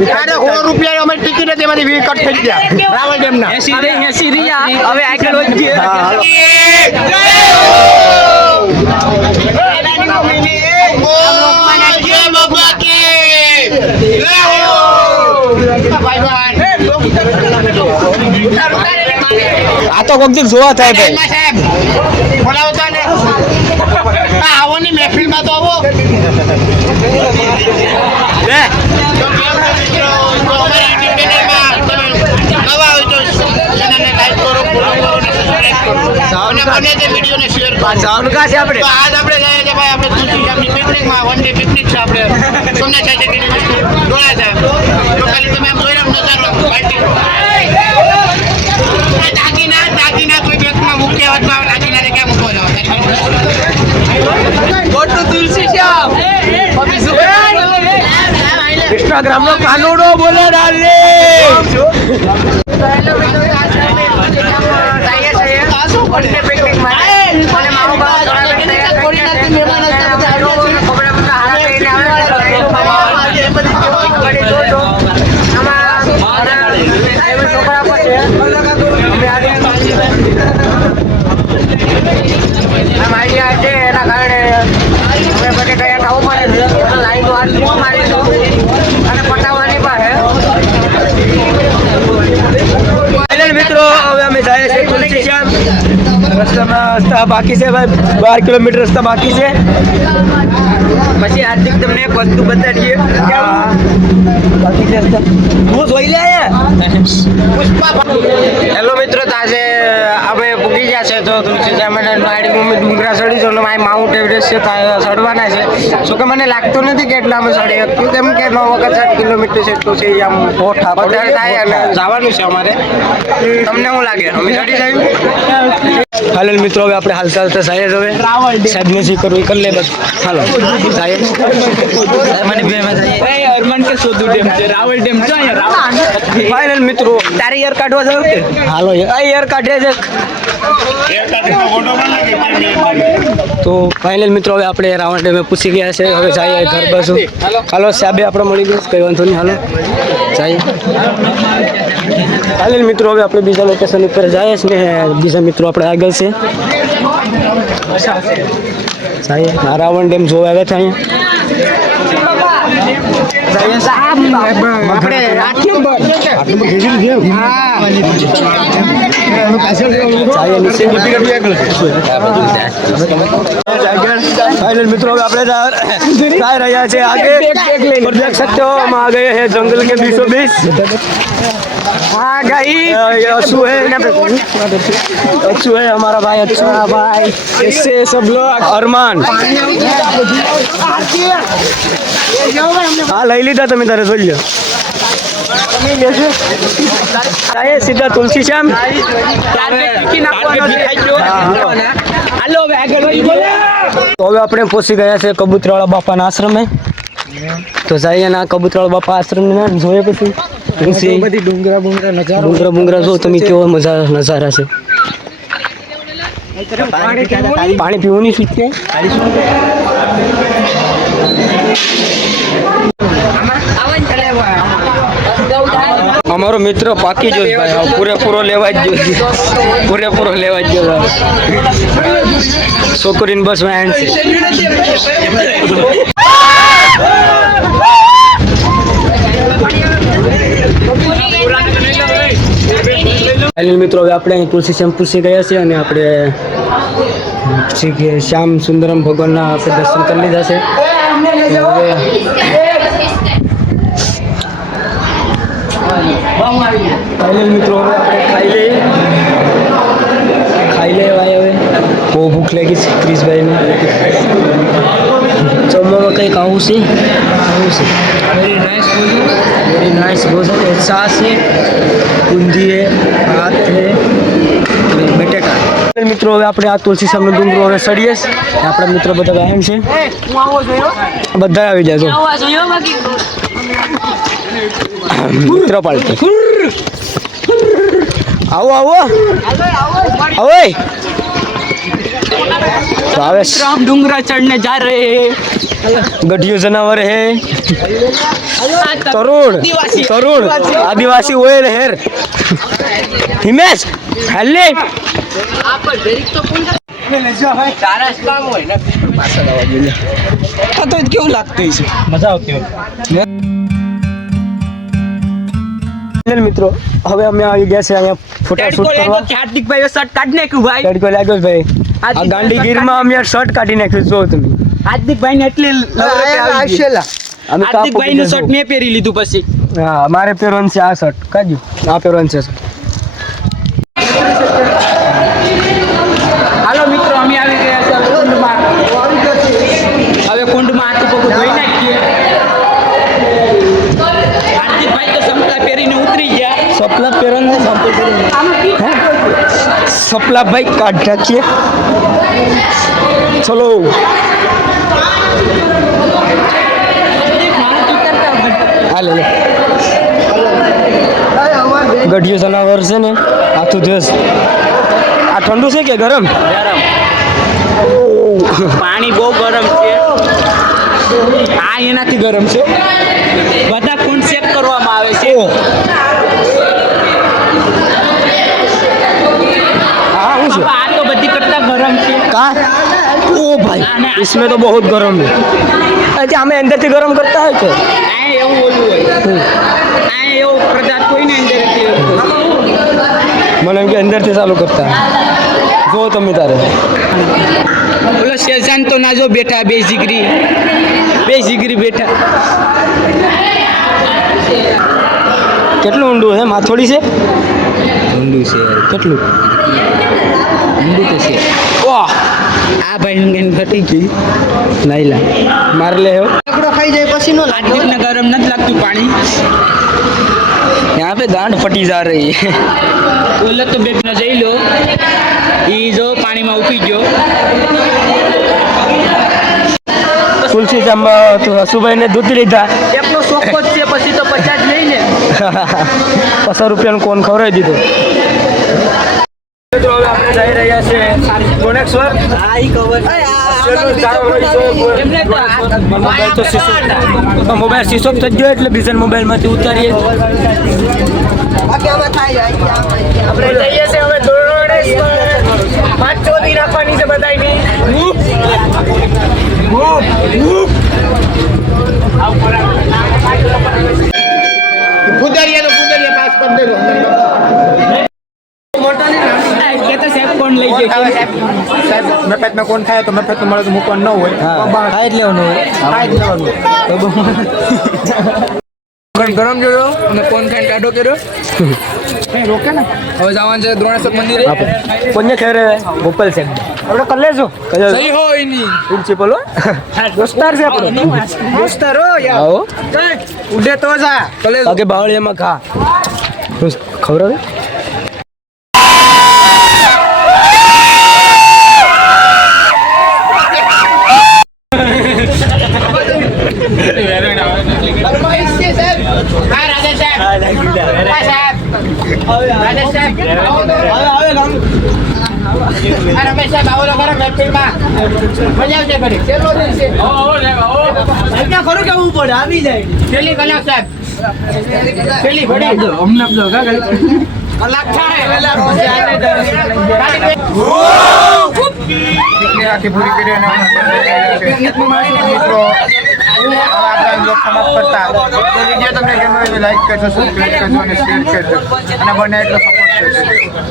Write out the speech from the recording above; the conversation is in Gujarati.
રૂપિયા અમે ટિકિટ હતી એમાંથી 20 કટ થઈ ગયા રાવલ ડેમ ના 80 રહ્યા હવે આગળ વધીએ આ તો કોક દી જોવા થાય ભાઈ સાહેબ બોલાવતા ને આવો ની મહેફિલમાં તો આવો લે इंस्टाग्राम નો કાનુડો બોલે ડાલે મિત્રો હવે અમે જાય છે તુલસી શ્યામ રસ્તા બાકી છે ભાઈ 12 કિલોમીટર રસ્તા બાકી છે પછી હાર્દિક તમને એક વસ્તુ બતાડીએ બાકી છે હું જોઈ લે હેલો મિત્રો તાજે અમે પૂગી ગયા છે તો તુલસી શ્યામ અને મારી મમ્મી ડુંગરા ચડી છે મારી માઉન્ટ એવરેસ્ટ છે ચડવાના છે શું કે મને લાગતું નથી કે એટલા અમે ચડી શકતું કેમ કે 9 વખત 7 કિલોમીટર છે એટલું છે આમ વધારે થાય અને જવાનું છે અમારે તમને શું લાગે અમે ચડી જાય હાલો મિત્રો હવે આપણે હાલતા હાલતા સાહેબ હવે સાહેબ ને શું કરવું કરી લે બસ હાલો સાહેબ મને બે માં જઈએ એ અરમાન કે સોદુ ડેમ છે રાવલ ડેમ છે અહીંયા ફાઇનલ મિત્રો તારે યાર કાઢવા જાવ કે હાલો આ યાર કાઢે છે તો ફાઇનલ મિત્રો હવે આપણે રાવલ ડેમે પૂછી ગયા છે હવે જઈએ ઘર બાજુ હાલો સાહેબે આપણે મળી ગયું કઈ વાંધો નહીં હાલો જઈએ ફાઇનલ મિત્રો હવે આપણે બીજા લોકેશન ઉપર જઈએ છે ને બીજા મિત્રો આપણે આગળ છે જઈએ રાવલ ડેમ જોવા આવ્યા હતા फाइनल मित्रों આપણે जा રહ્યા છે आगे और देख सकते हो हम आ गए हैं जंगल के बीचों बीच हाँ गाइस अच्छू है हमारा भाई अच्छा भाई इससे सब लोग अरमान हाँ लई लीधा તમે તારે જોઈ લો સીધા તુલસી શ્યામ તો હવે આપણે પહોંચી ગયા છે કબૂતરવાળા બાપાના આશ્રમે તો જઈએ ના કબૂતરવાળા બાપા આશ્રમ ને જોઈએ પછી બધી ડુંગરા બુંગરા જો તમે કેવો મજા નજારા છે પાણી પીવું નહીં શું અમારો મિત્ર પાકી જો ભાઈ પૂરેપૂરો લેવા જ જોઈએ છોકરીને બસ વાહન છે મિત્રો હવે આપણે તુલસી શ્યામ પૂછી ગયા છે અને આપણે શ્યામ સુંદરમ ભગવાનના આપણે દર્શન કરી લીધા છે ફાઇનલ મિત્રો હવે આપણે ખાઈ લે ભાઈ હવે બહુ ભૂખ લાગી છે ક્રિશભાઈને જમવામાં કંઈક આવું છે વેરી નાઇસ ભોજન છાશ છે બુંદી है भात है बटेटा મિત્રો હવે આપણે આ તુલસી શ્યામનો ડુંગરો હવે ચડીએ આપણા મિત્રો બધા વાહન છે બધા આવી જાય મિત્ર પાલટી आओ तो आवे हम डूंगरा चढ़ने जा रहे हैं गढ़ियो जनावर है તરુણ આદિવાસી ઓઇલ હેર હિમેશ હાલે તો કેવું લાગતું છે મજા આવતી હોય મિત્રો હવે અમે આવી ગયા છે અહીંયા ફોટા શૂટ કરવા હાર્દિકભાઈ શર્ટ કાઢી નાખ્યું ભાઈ તડકો લાગ્યો છે ભાઈ આ ગાંધીગીરમાં અમે શર્ટ કાઢી નાખ્યું જો તમે હાર્દિકભાઈ ને એટલે અમે હાર્દિકભાઈ નું શર્ટ મેં પહેરી લીધું પછી હા મારે પહેરવાનું છે આ શર્ટ કાઢ્યું આ પહેરવાનું છે હાલો મિત્રો અમે આવી ગયા છે કુંડમાં હવે કુંડમાં હાથ પગ ધોઈ નાખીએ હાર્દિકભાઈ તો સંપલા પહેરીને ઉતરી ગયા સપલા પહેરવાનું સપલા ભાઈ કાઢ નાખીએ ચલો હા લે ગઢિયું જનાવર છે ને આખું દિવસ આ ઠંડુ છે કે ગરમ પાણી બહુ ગરમ છે આ એનાથી ગરમ છે બધા કુંડ ચેક કરવામાં આવે છે हाँ બાપા, આ તો બધી કરતા ગરમ છે कहा ओ भाई इसमें तो बहुत गर्म है अच्छा हमें अंदर से गर्म करता है क्या આ એવું ઓલું હોય આ એવું પદાર્થ કોઈ ને અંદરથી मैंने इनके अंदर से चालू करता है जो तुम तारे બોલો શેજાન તો ના જો બેઠા બે જીગરી બેઠા કેટલું ઊંડું છે માથોડી છે ઊંડું છે કેટલું ઊંડું તો છે વાહ આ ભાઈ નું ઘટી ગઈ નહીં લા માર લે હો ખાઈ જાય પછી નો હાર્દિકને ગરમ નથી લાગતું પાણી यहाँ पे गांड फटी जा रही है ઓલો તો બેબીને જઈ લો ઈ જો પાણીમાં ઉઠી ગયો तुलसी चंबा तो सुबह ने दूध લીધા એકલો શોખ જ છે પછી તો 50 લઈને 50 રૂપિયાનું કોણ ખવડાવી દીધું તો હવે આપણે જઈ રહ્યા છીએ ગોણેશ્વર હા ઈ કવર મોબાઈલ સ્વિચ ઓફ થઈ ગયો એટલે બીજા મોબાઈલમાંથી ઉતારીએ આપણે જઈએ છીએ હવે દોરડેશ્વર 5 ચોદી રાખવાની છે બધાયની કુદરિયા પાસ કરી દેજો કે તો સાહેબ કોણ લઈ ગયો સાહેબ મફતમાં કોણ ખાય તો મફતમાં મળે તો મૂકવાનું ન હોય ખાઈ જ લેવાનું ખાઈ જ લેવાનું ગરમ જોયો અને કોણ ખાઈને ટાઢો કર્યો રોકે ને હવે જવાનું છે દ્રોણેશ્વર મંદિરે કોને ખેરે ગોપાલ સાહેબ આપણે કરી લેજો સહી હોય ની પ્રિન્સિપલ દોસ્તાર છે આપણો દોસ્તાર હો યાર આવો ઉડે તો જા કલે બાકી બાવળિયામાં ખા ખબર આખી પૂરી કરી અને મિત્રો આપણા બ્લોગ સમાપ્ત કરતા તો વિડીયો તમને ગમ્યો હોય તો લાઈક કરજો સબસ્ક્રાઈબ કરજો અને શેર કરજો અને બને એટલો સપોર્ટ કરજો